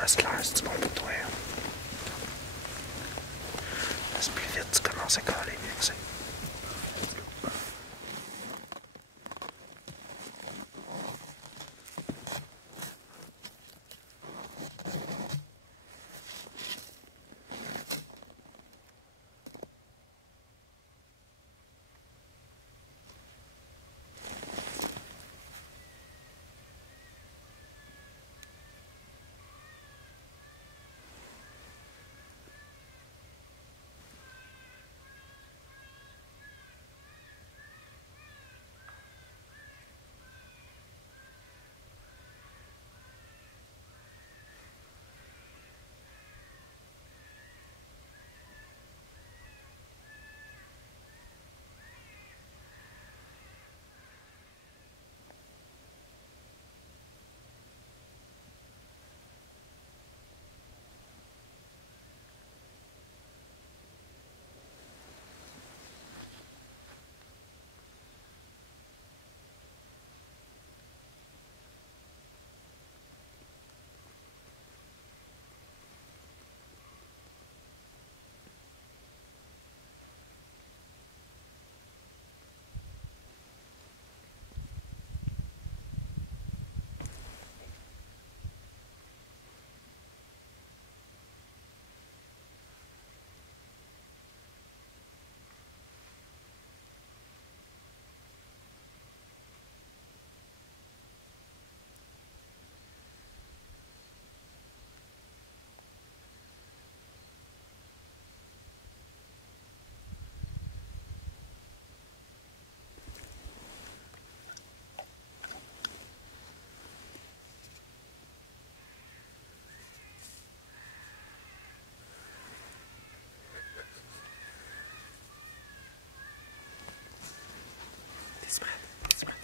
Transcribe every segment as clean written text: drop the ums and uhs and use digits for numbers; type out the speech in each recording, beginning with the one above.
commence clair, c'est bon pour toi. Parce que plus vite tu commences à caler, mieux que c'est. T'es prête? T'es prête?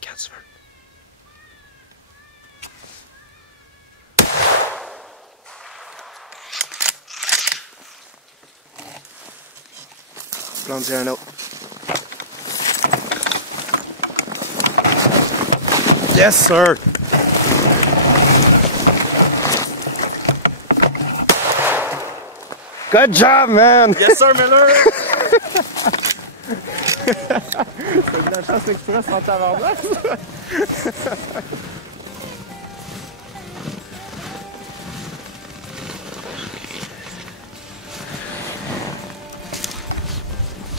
Quand tu veux. Plante-y un autre. Yes, sir! Good job, man! Yes, sir, Miller! C'est de la chasse express en tabarnak, ça!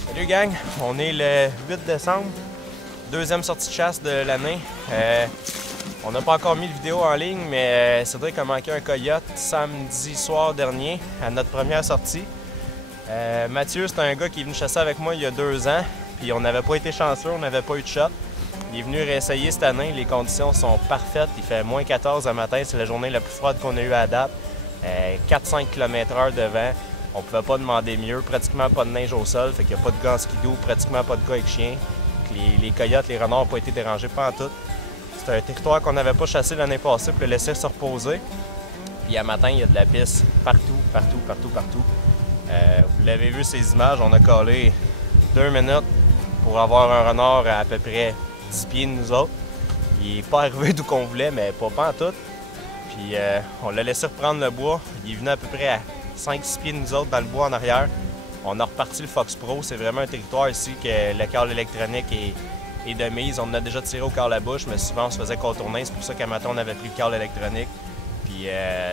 Salut gang, on est le 8 décembre, deuxième sortie de chasse de l'année. On n'a pas encore mis de vidéo en ligne, mais Cédric a manqué un coyote samedi soir dernier à notre première sortie. Mathieu, c'est un gars qui est venu chasser avec moi il y a 2 ans, puis on n'avait pas été chanceux, on n'avait pas eu de shot. Il est venu réessayer cette année, les conditions sont parfaites, il fait moins 14 le matin, c'est la journée la plus froide qu'on a eue à date. 4-5 km/h de vent. On pouvait pas demander mieux, pratiquement pas de neige au sol, fait qu'il n'y a pas de gars en skidoo, pratiquement pas de gars avec chien. Les coyotes, les renards n'ont pas été dérangés pantoute. C'est un territoire qu'on n'avait pas chassé l'année passée pour le laisser se reposer. Puis à matin, il y a de la piste partout, partout, partout, partout. Vous l'avez vu ces images, on a collé 2 minutes pour avoir un renard à peu près 10 pieds de nous autres. Il n'est pas arrivé d'où qu'on voulait, mais pas pantoute. Puis on l'a laissé reprendre le bois. Il est venu à peu près à 5-6 pieds de nous autres dans le bois en arrière. On a reparti le Fox Pro. C'est vraiment un territoire ici que le câble électronique est de mise. On en a déjà tiré au câble à bouche, mais souvent on se faisait contourner. C'est pour ça qu'à matin on avait pris le câble électronique. Puis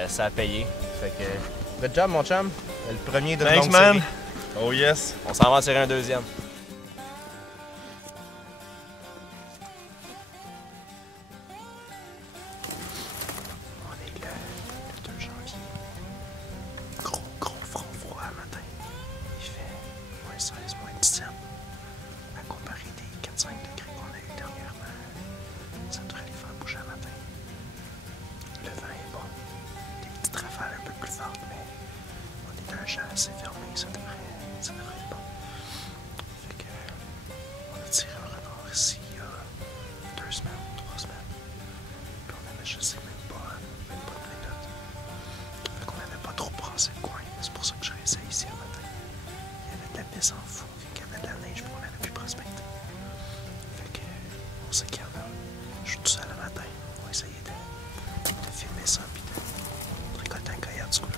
ça a payé. Fait que good job mon chum. Le premier de Thanks, longue man. série. Oh yes. On s'en va en tirer un deuxième. On est le 2 janvier. Gros front froid à matin. Il fait moins 16, moins 17. À comparer des 4-5 degrés qu'on a eu dernièrement, ça devrait les faire bouger à matin. Le vent est bon. Des petites rafales un peu plus fortes, mais on est dans un champ assez fermé, ça devrait être bon. Fait que on a tiré un renard ici il y a 2 semaines, 3 semaines. Puis on avait, je sais même pas de minutes. Fait qu'on avait pas trop brassé le coin. C'est pour ça que j'ai essayé ici le matin. Il y avait de la pisse en fou, il y avait de la neige, puis on avait pu prospecter. Fait que on sait qu'il y en a. suis tout seul le matin. On va essayer de filmer ça puis de récolter un coyote, ce coup-là.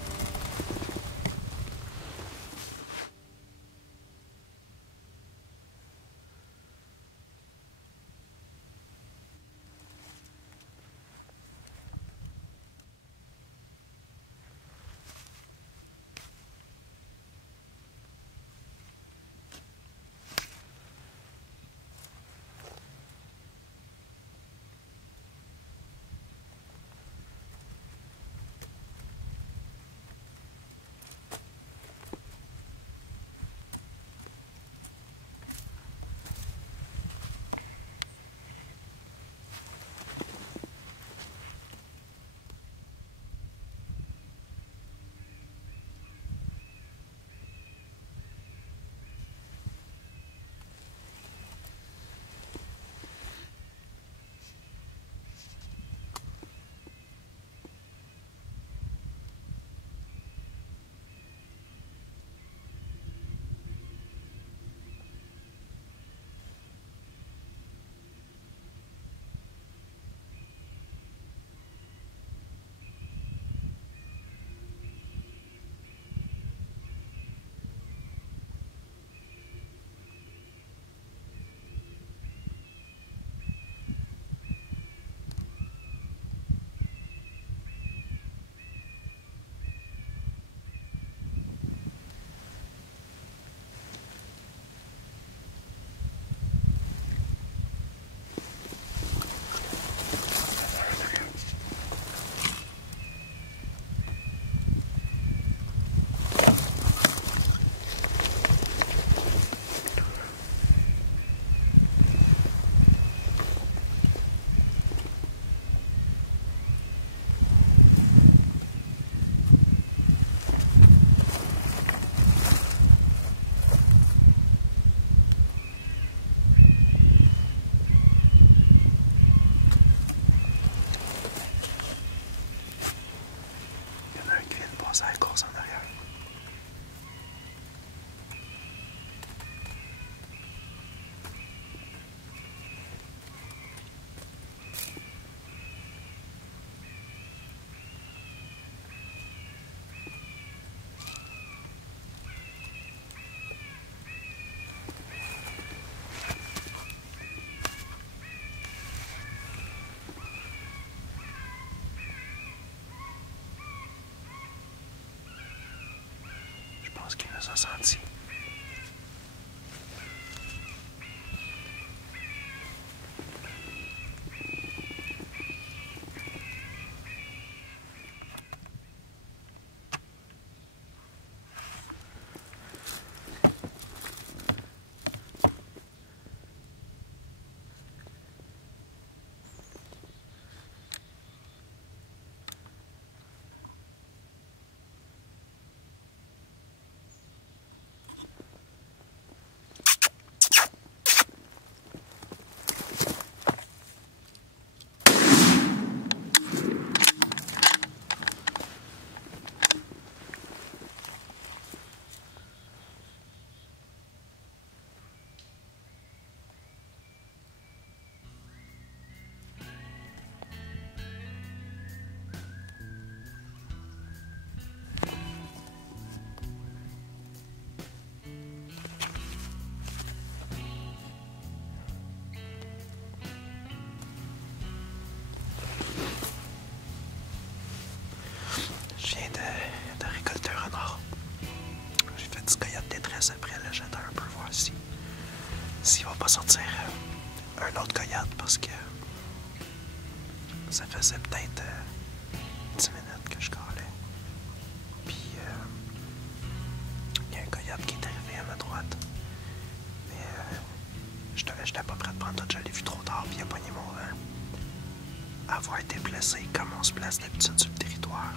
Ça la course en arrière. Je pense qu'il nous a senti. Je viens de récolter un renard. J'ai fait du coyote détresse après le jeter un peu, voir s'il va pas sortir un autre coyote parce que ça faisait peut-être 10 minutes que je calais. Puis il y a un coyote qui est arrivé à ma droite. Mais j'étais pas prêt de prendre tout, je l'ai vu trop tard puis il a pogné mon vent. Avoir été blessé comme on se place d'habitude sur le territoire,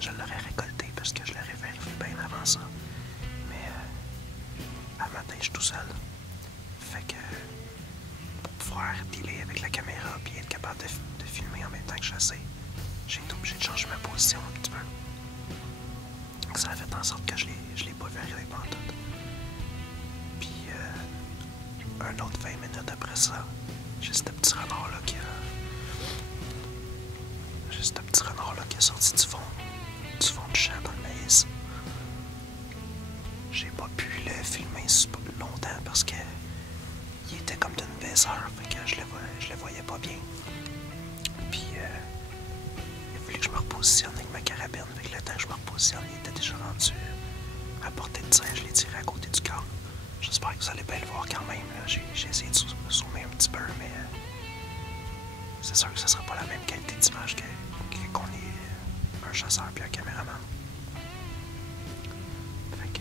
je l'aurais récolté parce que je l'aurais vérifié bien avant ça. Mais à matin, je suis tout seul. Fait que pour pouvoir dealer avec la caméra et être capable de filmer en même temps que je chassais, j'ai été obligé de changer ma position un petit peu. Donc ça a fait en sorte que je l'ai pas vu arriver pantoute. Puis un autre 20 minutes après ça, j'ai ce petit renard là qui je les voyais pas bien. Puis il a fallu que je me repositionne avec ma carabine. Avec le temps que je me repositionne, il était déjà rendu à portée de tir. Je l'ai tiré à côté du corps. J'espère que vous allez bien le voir quand même. J'ai essayé de zoomer un petit peu, mais c'est sûr que ce sera pas la même qualité d'image qu'on est un chasseur puis un caméraman. Fait que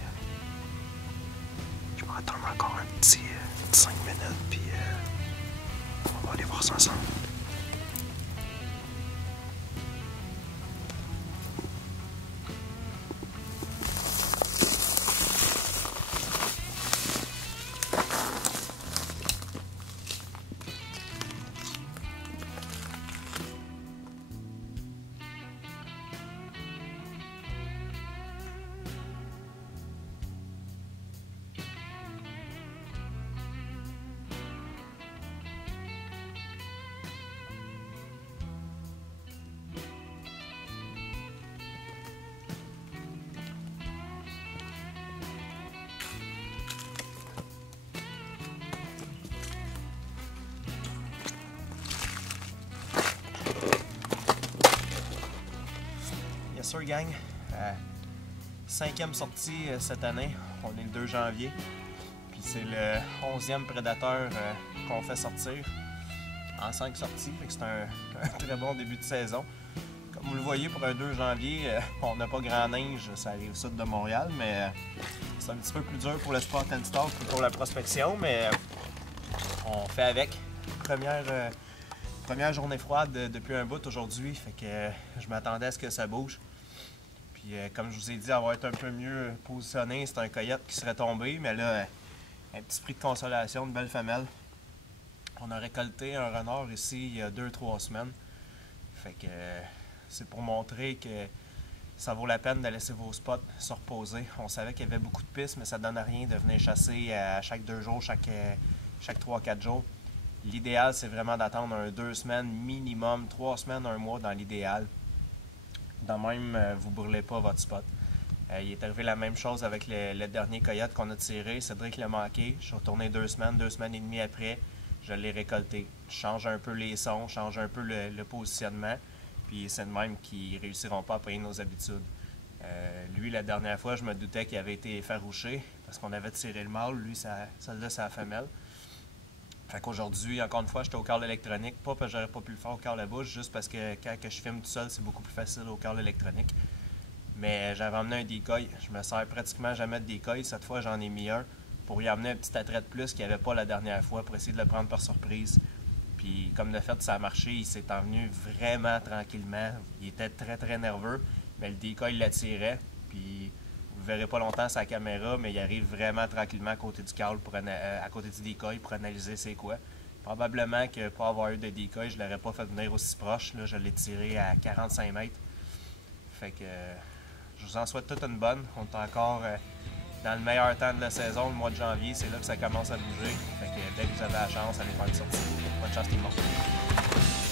je me retourne encore un petit 5 minutes puis on va aller voir ça ensemble. Yes sir gang, 5e sortie cette année, on est le 2 janvier, puis c'est le 11e prédateur qu'on fait sortir en 5 sorties, fait que c'est un très bon début de saison. Comme vous le voyez pour un 2 janvier, on n'a pas grand neige, ça arrive sud de Montréal, mais c'est un petit peu plus dur pour le spot and stalk que pour la prospection, mais on fait avec. Première journée froide depuis un bout aujourd'hui, fait que je m'attendais à ce que ça bouge. Puis comme je vous ai dit, avoir été un peu mieux positionné, c'est un coyote qui serait tombé, mais là, un petit prix de consolation, une belle femelle. On a récolté un renard ici il y a 2-3 semaines. Fait que c'est pour montrer que ça vaut la peine de laisser vos spots se reposer. On savait qu'il y avait beaucoup de pistes, mais ça ne donne rien de venir chasser à chaque 2 jours, chaque 3-4 jours. L'idéal, c'est vraiment d'attendre 2 semaines minimum, 3 semaines, 1 mois dans l'idéal. De même, vous ne brûlez pas votre spot. Il est arrivé la même chose avec le dernier coyote qu'on a tiré. Cédric l'a manqué. Je suis retourné 2 semaines et demie après. Je l'ai récolté. Je change un peu les sons, je change un peu le positionnement. Puis c'est de même qu'ils ne réussiront pas à payer nos habitudes. Lui, la dernière fois, je me doutais qu'il avait été effarouché parce qu'on avait tiré le mâle. Lui, celle-là, c'est la femelle. Fait qu'aujourd'hui, encore une fois, j'étais au câble électronique. Pas parce que j'aurais pas pu le faire au câble à bouche, juste parce que quand je filme tout seul, c'est beaucoup plus facile au câble électronique. Mais j'avais emmené un decoy. Je me sers pratiquement jamais de decoy. Cette fois, j'en ai mis un pour y amener un petit attrait de plus qu'il n'y avait pas la dernière fois pour essayer de le prendre par surprise. Puis comme de fait, ça a marché. Il s'est envenu vraiment tranquillement. Il était très nerveux, mais le decoy l'attirait. Puis vous ne verrez pas longtemps sa caméra, mais il arrive vraiment tranquillement à côté du câble, à côté du decoy pour analyser c'est quoi. Probablement que pour avoir eu de decoy, je ne l'aurais pas fait venir aussi proche. Là, je l'ai tiré à 45 mètres. Fait que je vous en souhaite toute une bonne. On est encore dans le meilleur temps de la saison, le mois de janvier. C'est là que ça commence à bouger. Fait que dès que vous avez la chance, allez faire une sortie. Bonne chance tout le monde.